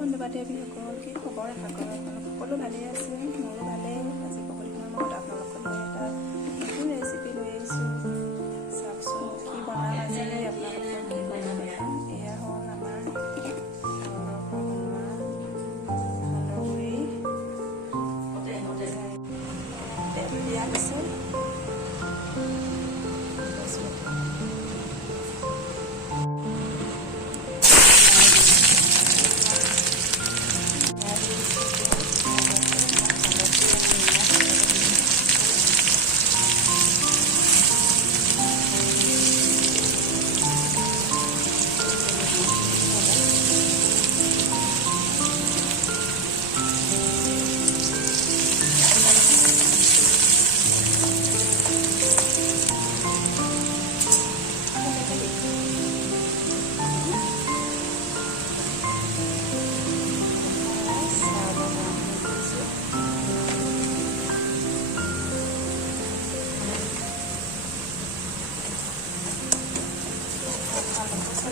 বন্ধু বান্ধৱীসকল, কি খবৰ? আশা কৰোঁ সকলো ভালেই আছে। মোৰো ভালেই। আজি বহুত দিনৰ মূৰত আপোনালোকক মই এটা নতুন ৰেচিপি লৈ আহিছোঁ। চাওকচোন কি বনাম আজি, আপোনালোকক কি বনাম দেখাম। এয়া হ'ল আমাৰ সান্দহগুড়ি। তেল দিয়া হৈছে।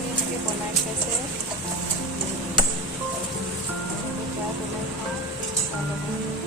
এনেকৈ বনাই খাইছে, বনাই খাওঁ।